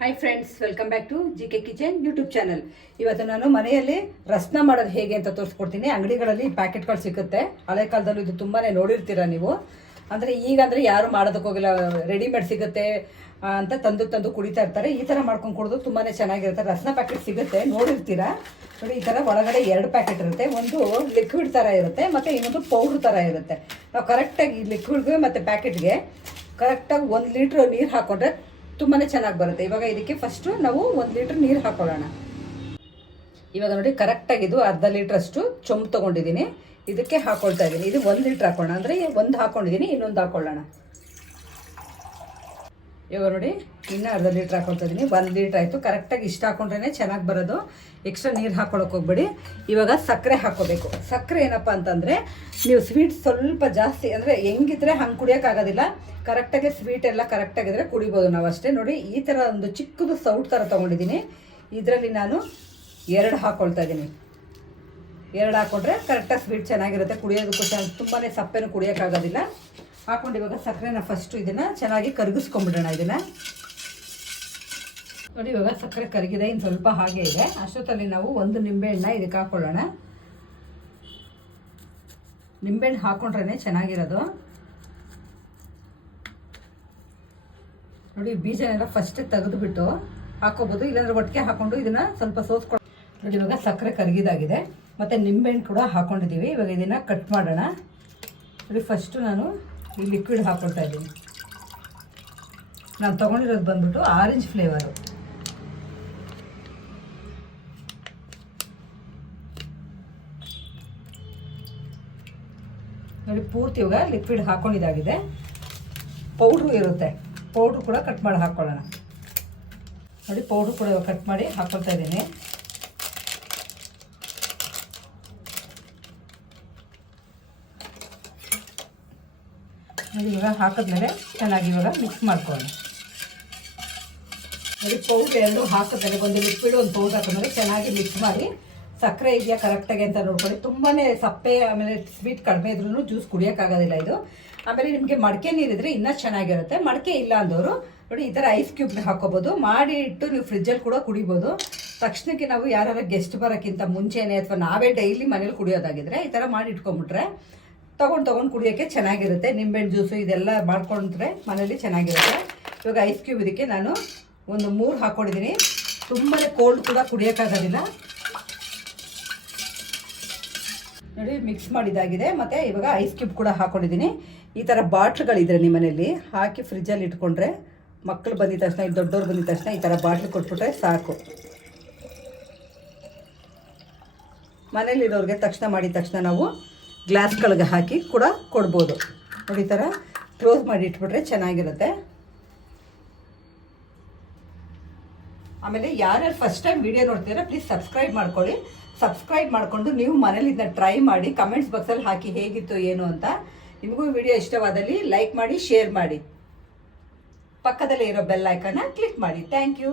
Hi friends welcome back to G K kitchen YouTube channel ಇವತ್ತು ನಾನು ಮನೆಯಲ್ಲಿ ರಸ್ನ ಮಾಡೋದು ಹೇಗೆ ಅಂತ ತೋರಿಸ್ಕೊಡ್ತೀನಿ. ಅಂಗಡಿಗಳಲ್ಲಿ ಪ್ಯಾಕೆಟ್ಗಳು ಸಿಗುತ್ತೆ. ಹಳೆ ಕಾಲದಲ್ಲೂ ಇದು ತುಂಬಾ ನೋಡಿರ್ತೀರ ನೀವು? ಅಂದರೆ ಈಗ ಅಂದರೆ ಯಾರು ಮಾಡೋದಕ್ಕೆ ಹೋಗಿಲ್ಲ. ರೆಡಿಮೇಡ್ ಸಿಗುತ್ತೆ ಅಂತ ತಂದು ತಂದು ಕುಡಿತಾ ಇರ್ತಾರೆ. ಈ ಥರ ಮಾಡ್ಕೊಂಡು ಕುಡಿದು ತುಂಬಾನೇ ಚೆನ್ನಾಗಿರುತ್ತೆ. ರಸ್ನ ಪ್ಯಾಕೆಟ್ ಸಿಗುತ್ತೆ, ನೋಡಿರ್ತೀರಾ? ನೋಡಿ, ಈ ಥರ ಒಳಗಡೆ ಎರಡು ಪ್ಯಾಕೆಟ್ ಇರುತ್ತೆ. ಒಂದು ಲಿಕ್ವಿಡ್ ಥರ ಇರುತ್ತೆ, ಮತ್ತು ಇನ್ನೊಂದು ಪೌಡ್ರ್ ಥರ ಇರುತ್ತೆ. ನಾವು ಕರೆಕ್ಟಾಗಿ ಲಿಕ್ವಿಡ್ಗೆ ಮತ್ತು ಪ್ಯಾಕೆಟ್ಗೆ ಕರೆಕ್ಟಾಗಿ ಒಂದು ಲೀಟ್ರ್ ನೀರು ಹಾಕೊಂಡ್ರೆ ತುಂಬಾ ಚೆನ್ನಾಗಿ ಬರುತ್ತೆ. ಇವಾಗ ಇದಕ್ಕೆ ಫಸ್ಟು ನಾವು ಒಂದು ಲೀಟ್ರ್ ನೀರು ಹಾಕೊಳ್ಳೋಣ. ಇವಾಗ ನೋಡಿ ಕರೆಕ್ಟಾಗಿ ಇದು ಅರ್ಧ ಲೀಟ್ರಷ್ಟು ಚೊಂಬು ತಗೊಂಡಿದ್ದೀನಿ ಇದಕ್ಕೆ ಹಾಕೊಳ್ತಾ ಇದ್ದೀನಿ ಇದು ಒಂದು ಲೀಟ್ರ್ ಹಾಕೋಣ ಅಂದರೆ ಒಂದು ಹಾಕೊಂಡಿದ್ದೀನಿ ಇನ್ನೊಂದು ಹಾಕೊಳ್ಳೋಣ. ಇವಾಗ ನೋಡಿ, ಇನ್ನೂ ಅರ್ಧ ಲೀಟ್ರ್ ಹಾಕೊಳ್ತಾ ಇದ್ದೀನಿ ಒಂದು ಲೀಟ್ರ್ ಆಯಿತು. ಕರೆಕ್ಟಾಗಿ ಇಷ್ಟು ಹಾಕೊಂಡ್ರೇ ಚೆನ್ನಾಗಿ ಬರೋದು. ಎಕ್ಸ್ಟ್ರಾ ನೀರು ಹಾಕೊಳಕ್ಕೆ ಹೋಗ್ಬೇಡಿ. ಇವಾಗ ಸಕ್ಕರೆ ಹಾಕೋಬೇಕು. ಸಕ್ಕರೆ ಏನಪ್ಪ ಅಂತಂದರೆ, ನೀವು ಸ್ವೀಟ್ ಸ್ವಲ್ಪ ಜಾಸ್ತಿ, ಅಂದರೆ ಹೆಂಗಿದ್ರೆ ಹಂಗೆ ಕುಡಿಯೋಕ್ಕಾಗೋದಿಲ್ಲ ಕರೆಕ್ಟಾಗಿ ಸ್ವೀಟ್ ಎಲ್ಲ ಕರೆಕ್ಟಾಗಿದ್ರೆ ಕುಡಿಬೋದು ನಾವು ಅಷ್ಟೇ. ನೋಡಿ, ಈ ಥರ ಒಂದು ಚಿಕ್ಕದು ಸೌಟ್ ಥರ ತೊಗೊಂಡಿದ್ದೀನಿ. ಇದರಲ್ಲಿ ನಾನು ಎರಡು ಹಾಕ್ಕೊಳ್ತಾ ಇದ್ದೀನಿ ಎರಡು ಹಾಕೊಂಡ್ರೆ ಕರೆಕ್ಟಾಗಿ ಸ್ವೀಟ್ ಚೆನ್ನಾಗಿರುತ್ತೆ. ಕುಡಿಯೋದಕ್ಕೂ ಚೆನ್ನಾಗಿ ತುಂಬಾ ಸಪ್ಪೆನೂ ಕುಡಿಯೋಕ್ಕಾಗೋದಿಲ್ಲ ಹಾಕೊಂಡು ಇವಾಗ ಸಕ್ಕರೆನ ಫಸ್ಟು ಇದನ್ನು ಚೆನ್ನಾಗಿ ಕರಗಿಸ್ಕೊಂಡ್ಬಿಡೋಣ ಇದನ್ನು. ನೋಡಿ, ಇವಾಗ ಸಕ್ಕರೆ ಕರಗಿದೆ ಇನ್ನು ಸ್ವಲ್ಪ ಹಾಗೆ ಇದೆ. ಅಷ್ಟೊತ್ತಲ್ಲಿ ನಾವು ಒಂದು ನಿಂಬೆಹಣ್ಣ ಇದಕ್ಕೆ ಹಾಕ್ಕೊಳ್ಳೋಣ ನಿಂಬೆಹಣ್ಣು ಹಾಕೊಂಡ್ರೇ ಚೆನ್ನಾಗಿರೋದು. ನೋಡಿ, ಬೀಜನೆಲ್ಲ ಫಸ್ಟ್ ತೆಗೆದುಬಿಟ್ಟು ಹಾಕೋಬೋದು, ಇಲ್ಲಾಂದ್ರೆ ಒಟ್ಟಿಗೆ ಹಾಕೊಂಡು ಇದನ್ನ ಸ್ವಲ್ಪ ಸೋಸ್ಕೊಂಡು ನೋಡಿ, ಇವಾಗ ಸಕ್ಕರೆ ಕರಗಿದಾಗಿದೆ. ಮತ್ತು ನಿಂಬೆಹಣ್ಣು ಕೂಡ ಹಾಕೊಂಡಿದ್ದೀವಿ ಇವಾಗ ಇದನ್ನು ಕಟ್ ಮಾಡೋಣ. ನೋಡಿ ಫಸ್ಟು ನಾನು ಈ ಲಿಕ್ವಿಡ್ ಹಾಕೊಳ್ತಾ ಇದ್ದೀನಿ. ನಾನು ತೊಗೊಂಡಿರೋದು ಬಂದ್ಬಿಟ್ಟು ಆರೆಂಜ್ ಫ್ಲೇವರು ನೋಡಿ, ಪೂರ್ತಿ ಇವಾಗ ಲಿಕ್ವಿಡ್ ಹಾಕೊಂಡಿದ್ದಾಗಿದೆ ಪೌಡ್ರು ಇರುತ್ತೆ. ಪೌಡ್ರು ಕೂಡ ಕಟ್ ಮಾಡಿ ಹಾಕ್ಕೊಳ್ಳೋಣ ನೋಡಿ ಪೌಡ್ರು ಕೂಡ ಕಟ್ ಮಾಡಿ ಹಾಕ್ಕೊಳ್ತಾ ಇದ್ದೀನಿ. ನೋಡಿ, ಇವಾಗ ಹಾಕಿದ್ಮೇಲೆ ಚೆನ್ನಾಗಿ ಇವಾಗ ಮಿಕ್ಸ್ ಮಾಡ್ಕೊಳ್ಳೋಣ. ಅದಕ್ಕೆ ಪೌಡ್ರ್ ಎರಡು ಹಾಕಿದ್ಮೇಲೆ ಒಂದು ಲಿಕ್ವಿಡ್ ಒಂದು ಪೌಡ್ರ್ ಹಾಕಿದ್ಮೇಲೆ ಚೆನ್ನಾಗಿ ಮಿಕ್ಸ್ ಮಾಡಿ, ಸಕ್ಕರೆ ಇದೆಯಾ ಕರೆಕ್ಟಾಗಿ ಅಂತ ನೋಡ್ಕೊಳ್ಳಿ. ತುಂಬಾ ಸಪ್ಪೆ, ಆಮೇಲೆ ಸ್ವೀಟ್ ಕಡಿಮೆ ಇದ್ರೂ ಜ್ಯೂಸ್ ಕುಡಿಯೋಕ್ಕಾಗೋದಿಲ್ಲ ಇದು. ಆಮೇಲೆ ನಿಮಗೆ ಮಡಕೆ ನೀರಿದ್ರೆ ಇನ್ನೂ ಚೆನ್ನಾಗಿರುತ್ತೆ. ಮಡಕೆ ಇಲ್ಲ ಅಂದವರು, ನೋಡಿ, ಈ ಥರ ಐಸ್ ಕ್ಯೂಬ್ ಹಾಕೋಬೋದು ಮಾಡಿ ಇಟ್ಟು ನೀವು ಫ್ರಿಜ್ಜಲ್ಲಿ ಕೂಡ ಕುಡಿಬೋದು. ತಕ್ಷಣಕ್ಕೆ ನಾವು ಯಾರು ಗೆಸ್ಟ್ ಬರೋಕ್ಕಿಂತ ಮುಂಚೆನೇ ಅಥವಾ ನಾವೇ ಡೈಲಿ ಮನೇಲಿ ಕುಡಿಯೋದಾಗಿದ್ರೆ ಈ ಥರ ಮಾಡಿ ಇಟ್ಕೊಂಬಿಟ್ರೆ ತೊಗೊಂಡು ತೊಗೊಂಡು ಕುಡಿಯೋಕ್ಕೆ ಚೆನ್ನಾಗಿರುತ್ತೆ. ನಿಂಬೆಹಣ್ಣು ಜ್ಯೂಸು ಇದೆಲ್ಲ ಮಾಡ್ಕೊಂಡ್ರೆ ಮನೇಲಿ ಚೆನ್ನಾಗಿರುತ್ತೆ. ಇವಾಗ ಐಸ್ ಕ್ಯೂಬ್ ಇದಕ್ಕೆ ನಾನು ಒಂದು ಮೂರು ಹಾಕ್ಕೊಂಡಿದ್ದೀನಿ ತುಂಬಾ ಕೋಲ್ಡ್ ಕೂಡ ಕುಡಿಯೋಕ್ಕಾಗೋದಿಲ್ಲ ನೋಡಿ ಮಿಕ್ಸ್ ಮಾಡಿದಾಗಿದೆ. ಮತ್ತು ಇವಾಗ ಐಸ್ ಕ್ಯೂಬ್ ಕೂಡ ಹಾಕೊಂಡಿದ್ದೀನಿ. ಈ ಥರ ಬಾಟ್ಲ್ಗಳಿದ್ರೆ ನಿಮ್ಮ ಮನೇಲಿ ಹಾಕಿ ಫ್ರಿಜ್ಜಲ್ಲಿ ಇಟ್ಕೊಂಡ್ರೆ ಮಕ್ಕಳು ಬಂದಿದ ತಕ್ಷಣ ಈ ದೊಡ್ಡವ್ರು ಬಂದಿದ ತಕ್ಷಣ ಈ ಥರ ಬಾಟ್ಲ್ ಕೊಟ್ಬಿಟ್ರೆ ಸಾಕು. ಮನೇಲಿರೋರಿಗೆ ತಕ್ಷಣ ಮಾಡಿದ ತಕ್ಷಣ ನಾವು ಗ್ಲಾಸ್ಗಳಿಗೆ ಹಾಕಿ ಕೂಡ ಕೊಡ್ಬೋದು. ನೋಡಿ ಥರ ಕ್ಲೋಸ್ ಮಾಡಿ ಇಟ್ಬಿಟ್ರೆ ಚೆನ್ನಾಗಿರುತ್ತೆ. ಆಮೇಲೆ ಯಾರ್ಯಾರು ಫಸ್ಟ್ ಟೈಮ್ ವಿಡಿಯೋ ನೋಡ್ತಿದ್ರೆ ಪ್ಲೀಸ್ ಸಬ್ಸ್ಕ್ರೈಬ್ ಮಾಡ್ಕೊಳ್ಳಿ. ಸಬ್ಸ್ಕ್ರೈಬ್ ಮಾಡಿಕೊಂಡು ನೀವು ಮನೇಲಿ ಇದನ್ನ ಟ್ರೈ ಮಾಡಿ ಕಮೆಂಟ್ಸ್ ಬಾಕ್ಸಲ್ಲಿ ಹಾಕಿ ಹೇಗಿತ್ತು, ಏನು ಅಂತ ನಿಮಗೂ ವಿಡಿಯೋ ಇಷ್ಟವಾದಲ್ಲಿ ಲೈಕ್ ಮಾಡಿ ಶೇರ್ ಮಾಡಿ. ಪಕ್ಕದಲ್ಲೇ ಇರೋ ಬೆಲ್ ಐಕನ್ನ ಕ್ಲಿಕ್ ಮಾಡಿ. Thank you